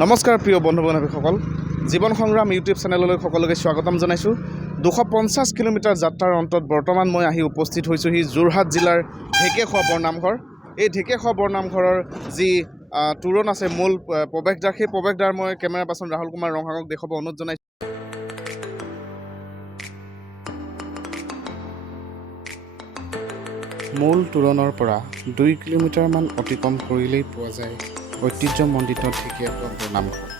নমস্কাৰ প্ৰিয় বন্ধু বান্ধৱীসকল, জীৱন সংগ্ৰাম ইউটিউব চেনেললৈ সকলোকে স্বাগতম জনাইছোঁ। 250 কিলোমিটাৰ যাত্ৰাৰ অন্তত বৰ্তমান মই আহি উপস্থিত হৈছোঁহি যোৰহাট জিলাৰ ঢেকীয়াখোৱা বৰনামঘৰ। এই ঢেকীয়াখোৱা বৰনামঘৰৰ যি তোৰণ আছে মূল প্ৰৱেশদ্বাৰ, সেই প্ৰৱেশদ্বাৰ মই কেমেৰা পাৰ্চন ৰাহুল কুমাৰ ৰঙাঙক দেখুৱাব অনুৰোধ জনাইছোঁ। মূল তোৰণৰ পৰা 2 কিলোমিটাৰমান অতিক্ৰম কৰিলেই পোৱা যায় ঐতিহ্যমণ্ডিত ঢেকীয়াখোৱা বৰনামঘৰ।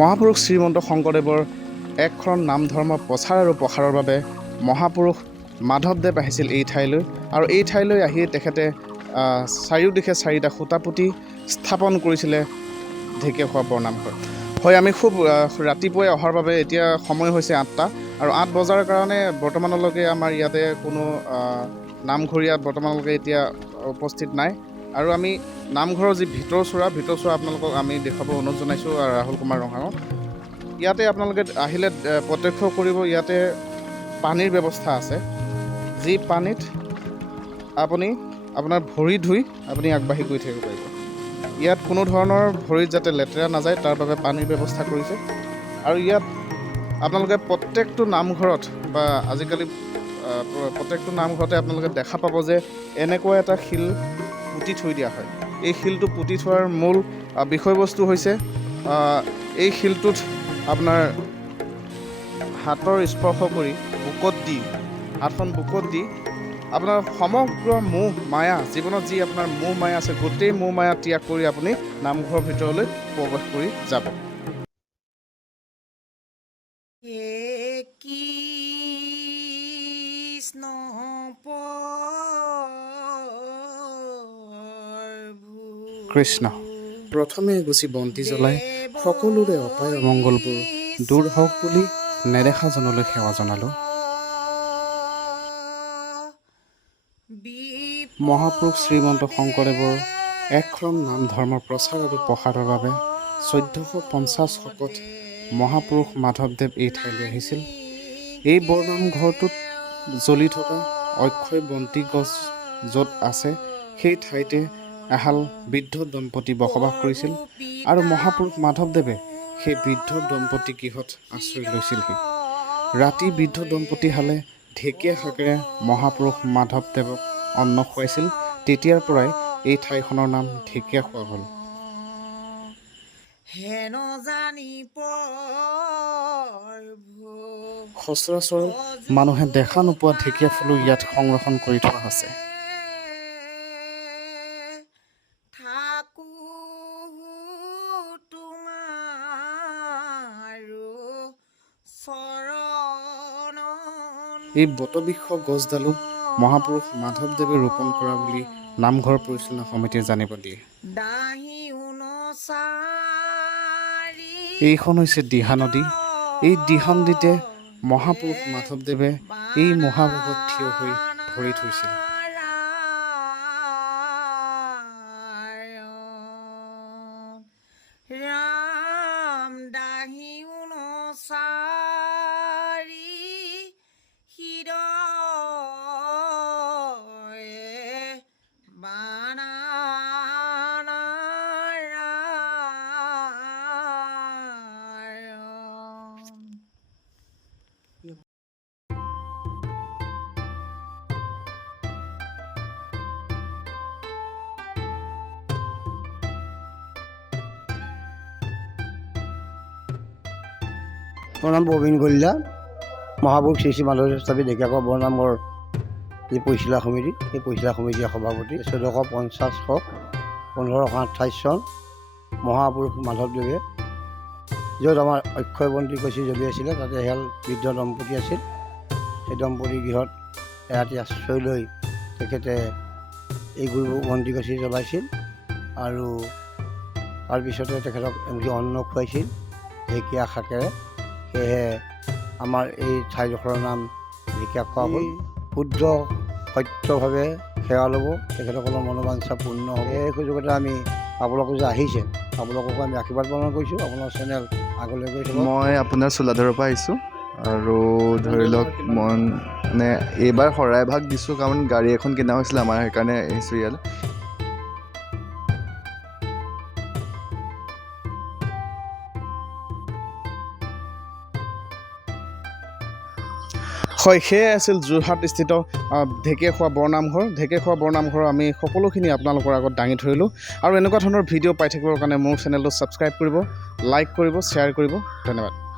মহাপুৰুষ শ্ৰীমন্ত শংকৰদেৱৰ একশৰণ নাম ধৰ্ম প্ৰচাৰ আৰু প্ৰসাৰৰ বাবে মহাপুৰুষ মাধৱদেৱ আহিছিল এই ঠাইলৈ, আৰু এই ঠাইলৈ আহি তেখেতে চাৰিওদিশে 4টা খুঁটা পুতি স্থাপন কৰিছিলে ঢেকীয়াখোৱা বৰনামঘৰ। হয়, আমি খুব ৰাতিপুৱাই অহাৰ বাবে এতিয়া সময় হৈছে 8টা, আৰু 8 বজাৰ কাৰণে বৰ্তমানলৈকে আমাৰ ইয়াতে কোনো নামঘৰীয়া বৰ্তমানলৈকে এতিয়া উপস্থিত নাই। আৰু আমি নামঘৰৰ যি ভিতৰচোৰা আপোনালোকক আমি দেখুৱাব অনুৰোধ জনাইছোঁ ৰাহুল কুমাৰ ৰঙাঙক। ইয়াতে আপোনালোকে আহিলে প্ৰত্যক্ষ কৰিব, ইয়াতে পানীৰ ব্যৱস্থা আছে, যি পানীত আপুনি আপোনাৰ ভৰি ধুই আপুনি আগবাঢ়ি গৈ থাকিব পাৰিব। ইয়াত কোনো ধৰণৰ ভৰিত যাতে লেতেৰা নাযায় তাৰ বাবে পানীৰ ব্যৱস্থা কৰিছে। আৰু ইয়াত আপোনালোকে প্ৰত্যেকটো নামঘৰত বা আজিকালি প্ৰত্যেকটো নামঘৰতে আপোনালোকে দেখা পাব যে এনেকুৱা এটা শিল পুতি থৈ দিয়া হয়। এই শিলটো পুতি থোৱাৰ মূল বিষয়বস্তু হৈছে এই শিলটোত আপোনাৰ হাতৰ স্পৰ্শ কৰি হাতখন বুকত দি আপোনাৰ সমগ্ৰ মোহ মায়া, জীৱনত যি আপোনাৰ মোহ মায়া আছে গোটেই মোহ মায়া ত্যাগ কৰি আপুনি নামঘৰৰ ভিতৰলৈ প্ৰৱেশ কৰি যাব। কৃষ্ণ। প্ৰথমে এগুচি বন্তি জ্বলাই সকলোৰে অপায় অমংগলবোৰ দূৰ হওক বুলি নেদেখাজনলৈ সেৱা জনালোঁ। মহাপুৰুষ শ্ৰীমন্ত শংকৰদেৱৰ একশৰণ নাম ধৰ্মৰ প্ৰচাৰ আৰু প্ৰসাৰৰ বাবে 1450 শকত মহাপুৰুষ মাধৱদেৱ এই ঠাইলৈ আহিছিল। এই বৰনামঘৰটোত জ্বলি থকা অক্ষয় বন্তি গছ য'ত আছে সেই ঠাইতে এহাল বৃদ্ধ দম্পতী বসবাস কৰিছিল, আৰু মহাপুৰুষ মাধৱদেৱে সেই বৃদ্ধ দম্পতী গৃহত আশ্ৰয় লৈছিলহি। ৰাতি বৃদ্ধ দম্পতীহালে ঢেকীয়া শাকেৰে মহাপুৰুষ মাধৱদেৱক অন্ন খুৱাইছিল। তেতিয়াৰ পৰাই এই ঠাইখনৰ নাম ঢেকীয়াখোৱা হ'ল। সচৰাচৰ মানুহে দেখা নোপোৱা ঢেকীয়া ফুলো ইয়াত সংৰক্ষণ কৰি থোৱা আছে। এই বটবৃক্ষ গছডালো মহাপুৰুষ মাধৱদেৱে ৰোপণ কৰা বুলি নামঘৰ পৰিচালনা সমিতিয়ে জানিব দিয়ে। এইখন হৈছে দিহা নদী। এই দিহা নদীতে মহাপুৰুষ মাধৱদেৱে এই মহাভাগত থিয় হৈ ভৰি থৈছিল। মোৰ নাম প্ৰবীণ কলিতা। মহাপুৰুষ শ্ৰী শ্ৰী মাধৱদেৱ স্থাপিত ঢেকীয়াখোৱা বৰনামঘৰ যি পৰিচালনা সমিতি, সেই পৰিচালনা সমিতিৰ সভাপতি। 1450 1528 চন মহাপুৰুষ মাধৱদেৱে য'ত আমাৰ অক্ষয় বন্তি গছি জ্বলি আছিলে তাতে এহাল বৃদ্ধ দম্পতী আছিল। সেই দম্পতী গৃহত এৰাতি আশ্ৰয় লৈ তেখেতে এই বন্তি গছি জ্বলাইছিল, আৰু তাৰপিছতে তেখেতক এমুঠি অন্ন খুৱাইছিল ঢেকীয়া শাকেৰে। সেয়েহে আমাৰ এই ঠাইডোখৰৰ নাম ঢেকীয়াখোৱা হ'ল। শুদ্ধ সত্যভাৱে সেৱা ল'ব, তেখেতসকলৰ মনোবাঞ্ছা পূৰ্ণ হ'ব। এই সুযোগতে আমি আপোনালোক যে আহিছে, আপোনালোককো আমি আশীৰ্বাদ প্ৰদান কৰিছোঁ। আপোনাৰ চেনেল আগলৈ গৈ থাকিব। মই আপোনাৰ চোলাধৰৰ পৰা আহিছোঁ আৰু ধৰি লওক মই মানে এইবাৰ শৰাইভাগ দিছোঁ কাৰণ গাড়ী এখন কিনা হৈছিলে আমাৰ, সেইকাৰণে আহিছোঁ ইয়ালৈ। হয়, সেয়াই আছিল যোৰহাট স্থিত ঢেকীয়াখোৱা বৰনামঘৰ। ঢেকীয়াখোৱা বৰনামঘৰ আমি সকলোখিনি আপোনালোকৰ আগত দাঙি ধৰিলোঁ। আৰু এনেকুৱা ধৰণৰ ভিডিঅ' পাই থাকিবৰ কাৰণে মোৰ চেনেলটো ছাবস্ক্ৰাইব কৰিব, লাইক কৰিব, শ্বেয়াৰ কৰিব। ধন্যবাদ।